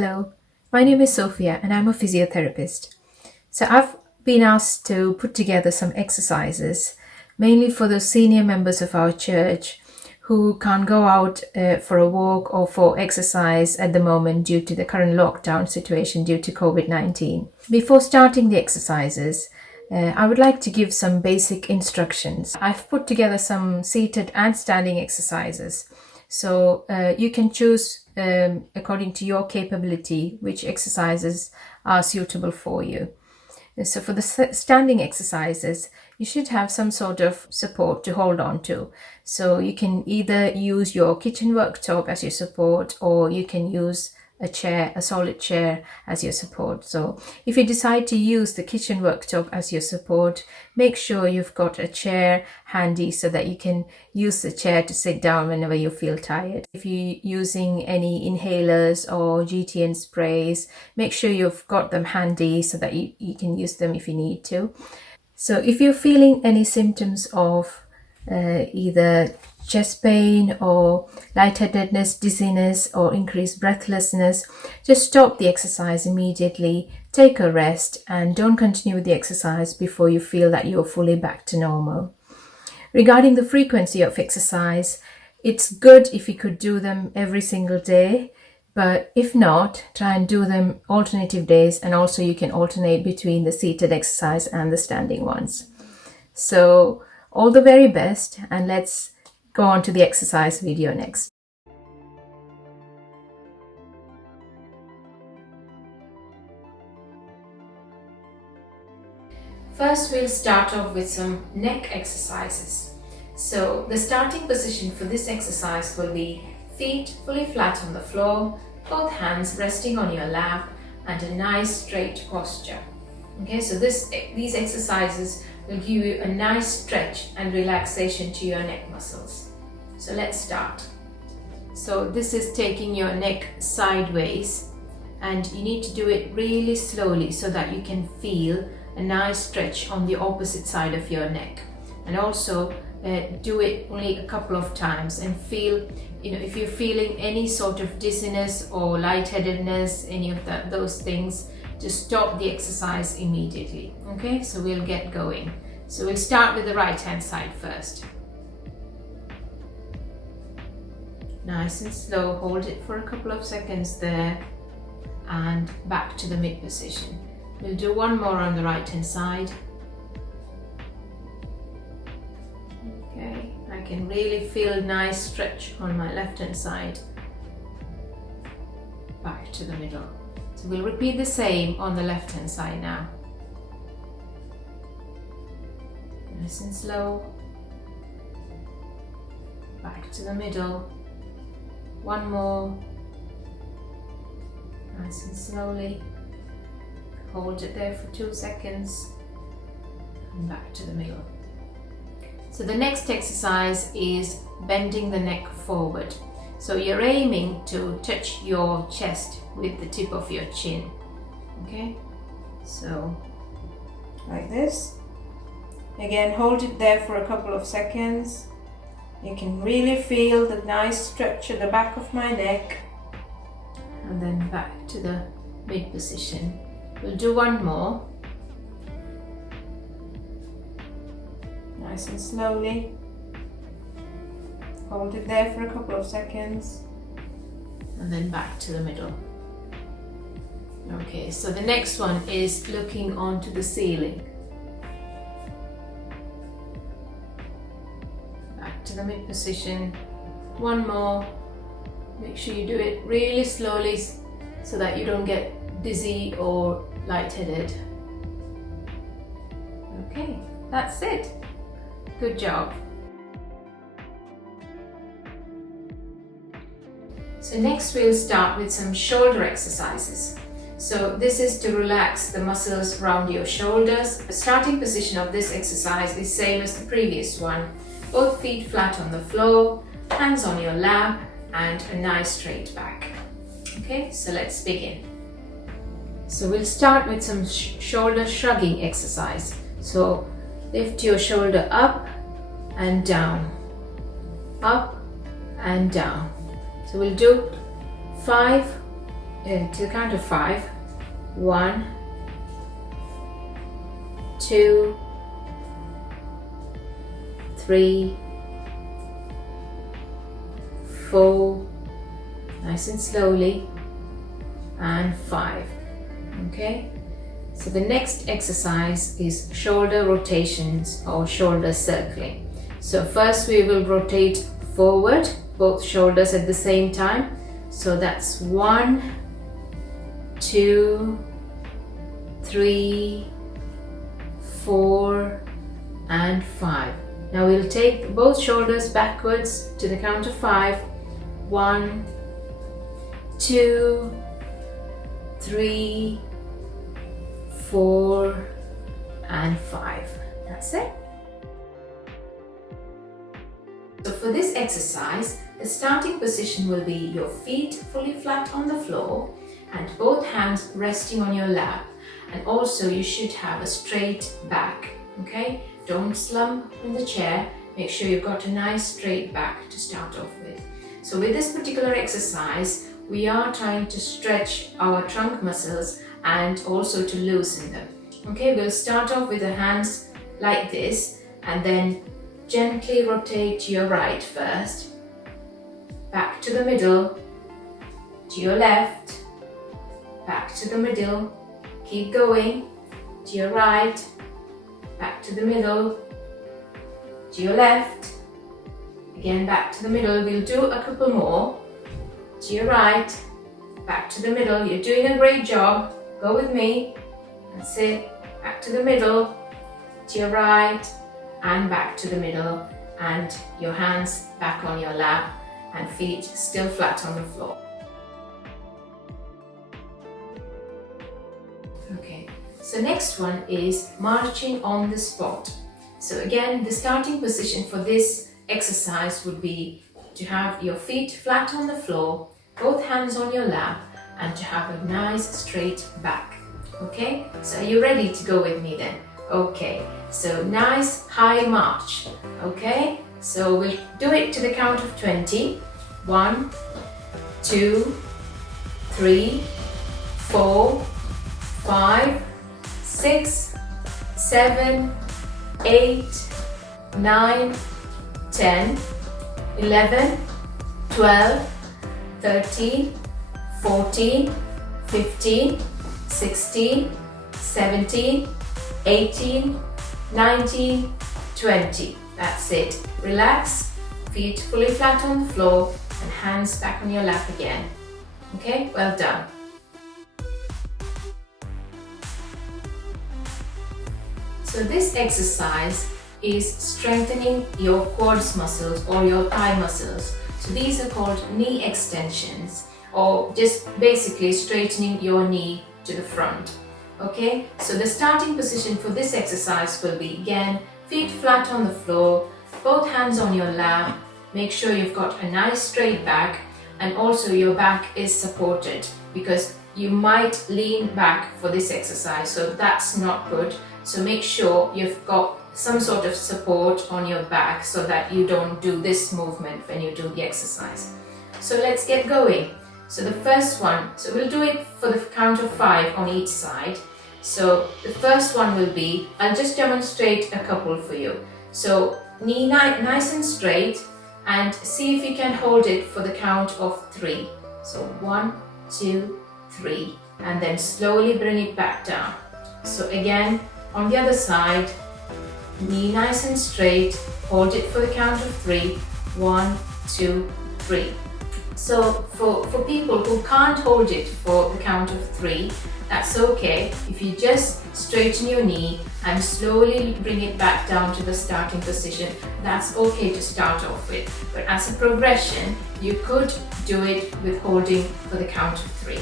Hello, my name is Sofia and I'm a physiotherapist. So I've been asked to put together some exercises, mainly for the senior members of our church who can't go out for a walk or for exercise at the moment due to the current lockdown situation due to COVID-19. Before starting the exercises, I would like to give some basic instructions. I've put together some seated and standing exercises. So you can choose according to your capability which exercises are suitable for you. So for the standing exercises, you should have some sort of support to hold on to. So you can either use your kitchen worktop as your support, or you can use a chair, a solid chair as your support. So if you decide to use the kitchen worktop as your support, make sure you've got a chair handy so that you can use the chair to sit down whenever you feel tired. If you're using any inhalers or GTN sprays, make sure you've got them handy so that you can use them if you need to. So if you're feeling any symptoms of either chest pain or lightheadedness, dizziness, or increased breathlessness, just stop the exercise immediately, take a rest, and don't continue with the exercise before you feel that you're fully back to normal. Regarding the frequency of exercise, it's good if you could do them every single day, but if not, try and do them alternative days, and also you can alternate between the seated exercise and the standing ones. So all the very best, and let's go on to the exercise video next. First, we'll start off with some neck exercises. So the starting position for this exercise will be feet fully flat on the floor, both hands resting on your lap, and a nice straight posture. Okay, so these exercises will give you a nice stretch and relaxation to your neck muscles. So let's start. So this is taking your neck sideways, and you need to do it really slowly so that you can feel a nice stretch on the opposite side of your neck. And also do it only a couple of times and feel, if you're feeling any sort of dizziness or lightheadedness, any of those things, just stop the exercise immediately. Okay, so we'll get going. So we'll start with the right hand side first. Nice and slow, hold it for a couple of seconds there, and back to the mid position. We'll do one more on the right hand side. Okay, I can really feel a nice stretch on my left hand side. Back to the middle. So we'll repeat the same on the left hand side now. Nice and slow. Back to the middle. One more. Nice and slowly. Hold it there for 2 seconds. And back to the middle. So the next exercise is bending the neck forward. So you're aiming to touch your chest with the tip of your chin. Okay, so like this. Again, hold it there for a couple of seconds. You can really feel the nice stretch at the back of my neck. And then back to the mid position. We'll do one more. Nice and slowly. Hold it there for a couple of seconds. And then back to the middle. Okay, so the next one is looking onto the ceiling. Back to the mid position. One more. Make sure you do it really slowly so that you don't get dizzy or lightheaded. Okay, that's it. Good job. So next we'll start with some shoulder exercises. So this is to relax the muscles around your shoulders. The starting position of this exercise is same as the previous one. Both feet flat on the floor, hands on your lap, and a nice straight back. Okay, so let's begin. So we'll start with some shoulder shrugging exercise. So lift your shoulder up and down, up and down. So we'll do 5 to the count of 5. 1, 2, 3, 4, nice and slowly, and 5. Okay, so the next exercise is shoulder rotations or shoulder circling. So first we will rotate forward both shoulders at the same time. So that's 1, 2, 3, 4, and 5. Now we'll take both shoulders backwards to the count of 5. 1, 2, 3, 4, and 5. That's it. So for this exercise, the starting position will be your feet fully flat on the floor and both hands resting on your lap. And also you should have a straight back, okay? Don't slump in the chair. Make sure you've got a nice straight back to start off with. So with this particular exercise, we are trying to stretch our trunk muscles and also to loosen them. Okay, we'll start off with the hands like this and then gently rotate to your right first, back to the middle, to your left, back to the middle, keep going, to your right, back to the middle, to your left, again back to the middle. We'll do a couple more. To your right, back to the middle. You're doing a great job. Go with me. That's it. Back to the middle, to your right, and back to the middle. And your hands back on your lap and feet still flat on the floor. Okay, so next one is marching on the spot. So again, the starting position for this exercise would be to have your feet flat on the floor, both hands on your lap, and to have a nice straight back. Okay, so are you ready to go with me then? Okay, so nice high march. Okay, so we'll do it to the count of 20. 1, 2, 3, 4, 5, 6, 7, 8, 9, 10, 11, 12, 13, 14, 15, 16, 17, 18, 19, 20. That's it. Relax, feet fully flat on the floor and hands back on your lap again. Okay, well done. So this exercise is strengthening your quads muscles or your thigh muscles. So these are called knee extensions, or just basically straightening your knee to the front. Okay, so the starting position for this exercise will be again feet flat on the floor, both hands on your lap. Make sure you've got a nice straight back and also your back is supported, because you might lean back for this exercise, so that's not good. So make sure you've got some sort of support on your back so that you don't do this movement when you do the exercise. So let's get going. So the first one, so we'll do it for the count of 5 on each side. So the first one will be, I'll just demonstrate a couple for you. So knee nice and straight, and see if you can hold it for the count of 3. So 1, 2, 3, and then slowly bring it back down. So again, on the other side, knee nice and straight, hold it for the count of 3. 1, 2, 3. So for people who can't hold it for the count of 3, that's okay. If you just straighten your knee and slowly bring it back down to the starting position, that's okay to start off with. But as a progression, you could do it with holding for the count of 3.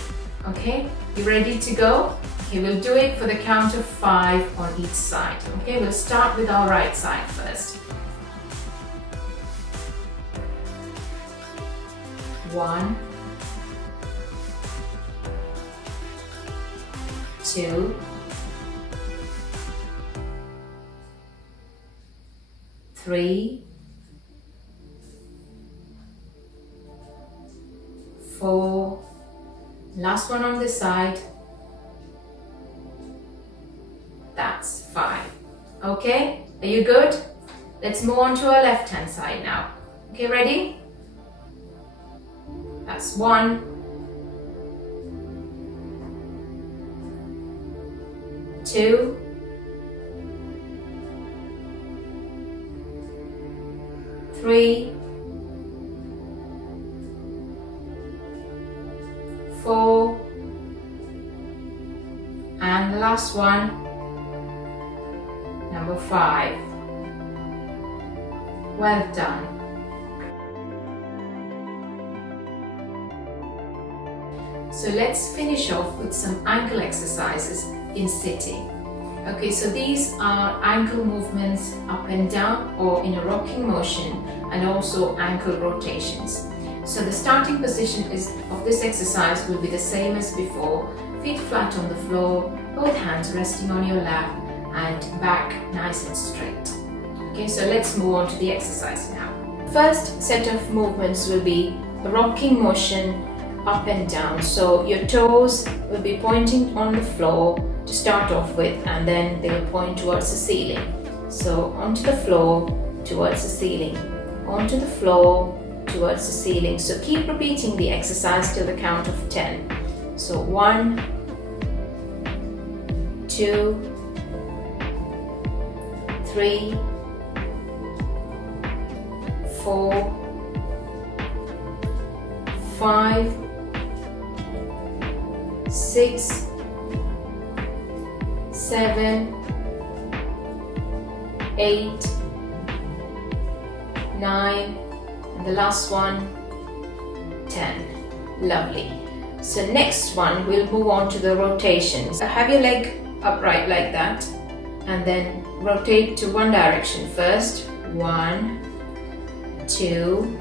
Okay, you ready to go? Okay, we'll do it for the count of 5 on each side. Okay, we'll start with our right side first. 1, 2, 3, 4, Last one on this side. That's 5. Okay, are you good? Let's move on to our left hand side now. Okay, ready? That's 1, 2, 3, 4, and the last one, number 5. Well done. So let's finish off with some ankle exercises in sitting. Okay, so these are ankle movements up and down or in a rocking motion, and also ankle rotations. So the starting position of this exercise will be the same as before. Feet flat on the floor, both hands resting on your lap, and back nice and straight. Okay, so let's move on to the exercise now. First set of movements will be a rocking motion up and down. So your toes will be pointing on the floor to start off with, and then they will point towards the ceiling. So onto the floor, towards the ceiling, onto the floor, towards the ceiling. So keep repeating the exercise till the count of 10. So 1, 2, 3, 4, 5, 6, 7, 8, 9, and the last one, 10. Lovely. So next one, we'll move on to the rotations. Have your leg upright like that, and then rotate to one direction first. 1, 2,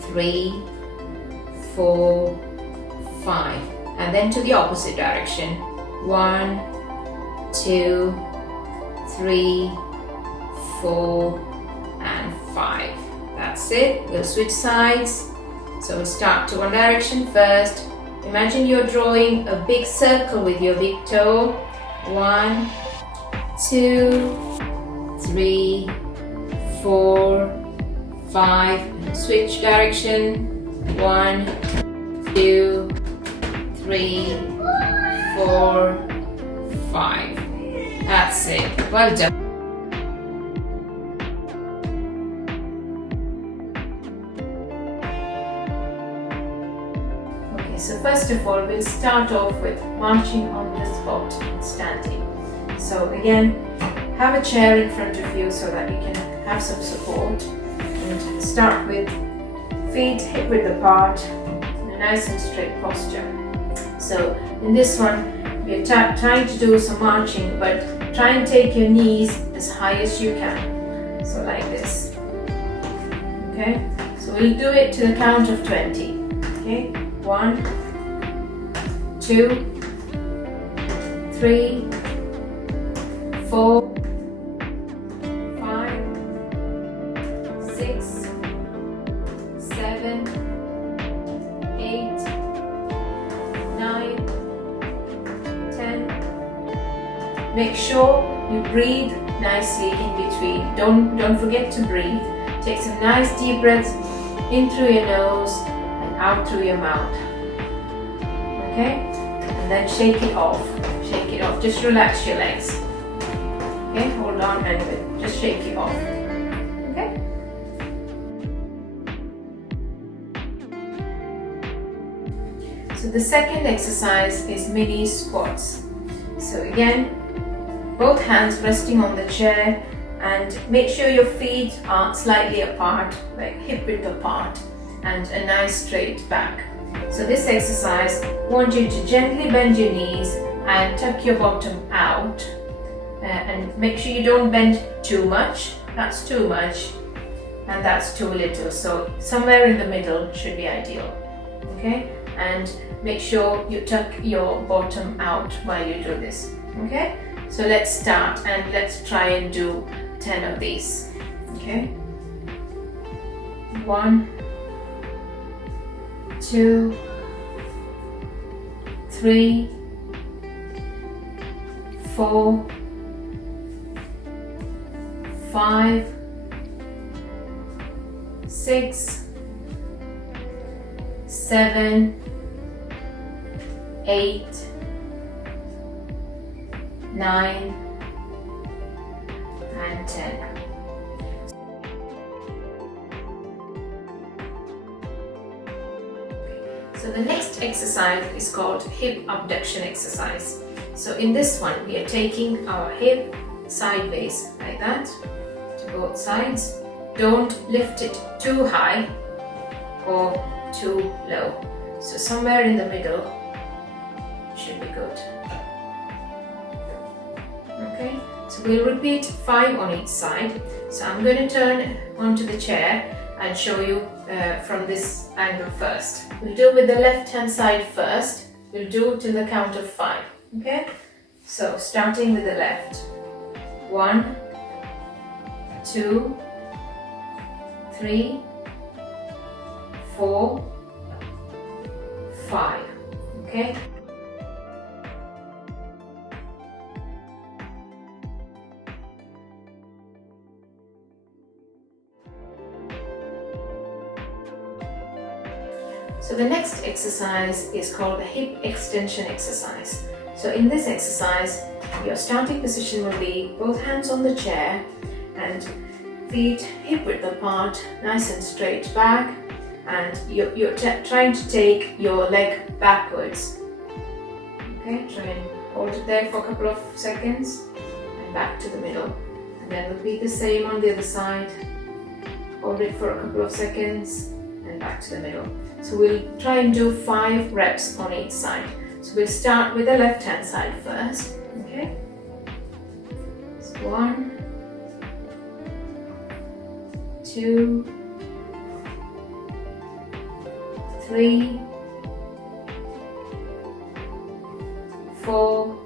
3, 4, 5, and then to the opposite direction. 1, 2, 3, 4, and 5. That's it. We'll switch sides. So we'll start to one direction first. Imagine you're drawing a big circle with your big toe. 1, 2, 3, 4, 5. And switch direction. 1, 2, 3, 4, 5. That's it. Well done. Okay, so first of all, we'll start off with marching on the spot and standing. So again, have a chair in front of you so that you can have some support. And start with feet hip width apart in a nice and straight posture. So in this one, we're trying to do some marching, but try and take your knees as high as you can. So like this. Okay? So we'll do it to the count of 20. Okay? 1, 2, 3, 4, 5, 6, 7, 8, 9, 10. Make sure you breathe nicely in between. Don't forget to breathe. Take some nice deep breaths in through your nose and out through your mouth. Okay? And then shake it off. Shake it off. Just relax your legs. Okay? Hold on and just shake it off. Okay? So the second exercise is mini squats. So again, both hands resting on the chair, and make sure your feet are slightly apart, like hip width apart, and a nice straight back. So this exercise, I want you to gently bend your knees and tuck your bottom out, and make sure you don't bend too much. That's too much, and that's too little. So somewhere in the middle should be ideal. Okay? And make sure you tuck your bottom out while you do this. Okay? So let's start and let's try and do 10 of these. Okay? 1, 2, 3, 4, 5, 6, 7, 8, 9, and 10. So the next exercise is called hip abduction exercise. So in this one, we are taking our hip sideways like that to both sides. Don't lift it too high or too low. So somewhere in the middle should be good. Okay, so we'll repeat 5 on each side. So I'm going to turn onto the chair and show you from this angle first. We'll do with the left hand side first. We'll do till the count of 5. Okay, so starting with the left. 1, 2, 3, 4, 5. Okay. So the next exercise is called the hip extension exercise. So in this exercise, your starting position will be both hands on the chair and feet hip width apart, nice and straight back, and you're trying to take your leg backwards. Okay, try and hold it there for a couple of seconds and back to the middle. And then repeat the same on the other side. Hold it for a couple of seconds and back to the middle. So we'll try and do 5 reps on each side. So we'll start with the left hand side first. Okay. So 1, 2, 3, 4,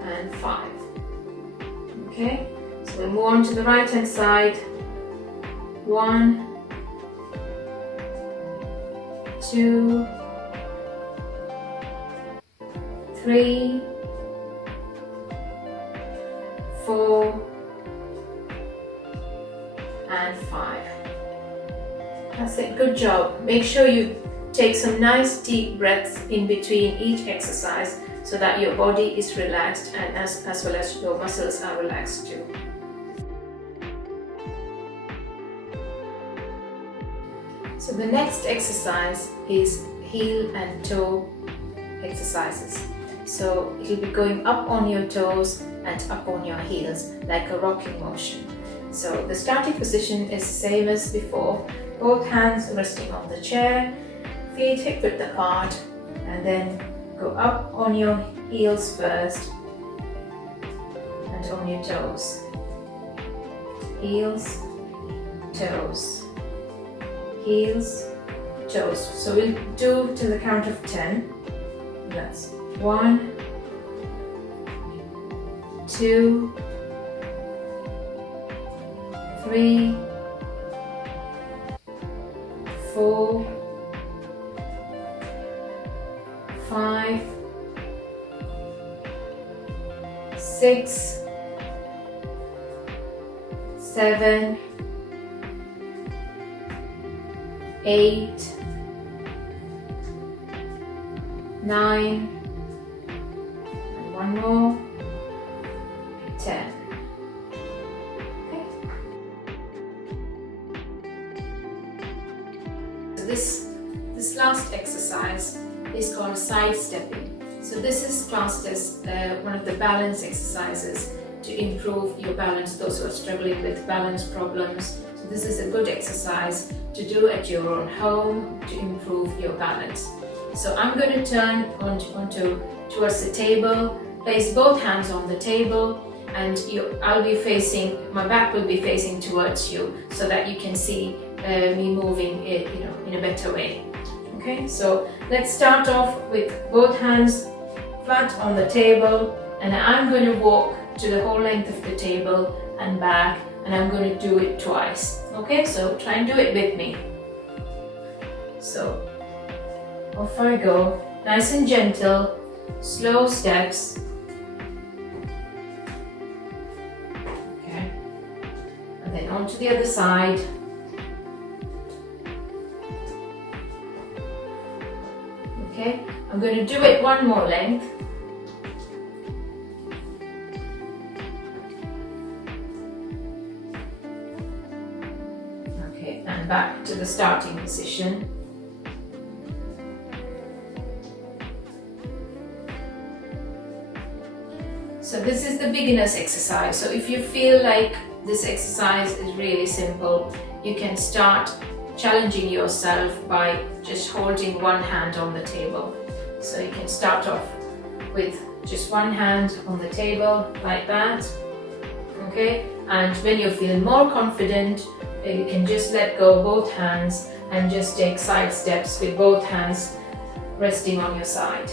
and 5. Okay. So we'll move on to the right hand side. 1, 2, 3, 4, and 5. That's it, good job. Make sure you take some nice deep breaths in between each exercise so that your body is relaxed and as well as your muscles are relaxed too. So the next exercise is heel and toe exercises. So it will be going up on your toes and up on your heels like a rocking motion. So the starting position is the same as before. Both hands resting on the chair, feet hip width apart, and then go up on your heels first and on your toes. Heels, toes. Heels, toes. So we'll do to the count of 10. That's 1, 2, 3, 4, 5, 6, 7, 8, 9, and one more, 10. Okay. So this last exercise is called side stepping. So this is classed as one of the balance exercises to improve your balance, those who are struggling with balance problems. So this is a good exercise to do at your own home to improve your balance. So I'm going to turn towards the table, place both hands on the table, and my back will be facing towards you so that you can see me moving in a better way. Okay, so let's start off with both hands flat on the table, and I'm going to walk to the whole length of the table and back, and I'm going to do it twice. Okay, so try and do it with me. So Off I go, nice and gentle, slow steps. Okay, and then on to the other side. Okay, I'm going to do it one more length. Okay, and back to the starting position. So this is the beginner's exercise. So if you feel like this exercise is really simple, you can start challenging yourself by just holding one hand on the table. So you can start off with just one hand on the table like that. Okay, and when you feel more confident, you can just let go both hands and just take side steps with both hands resting on your side.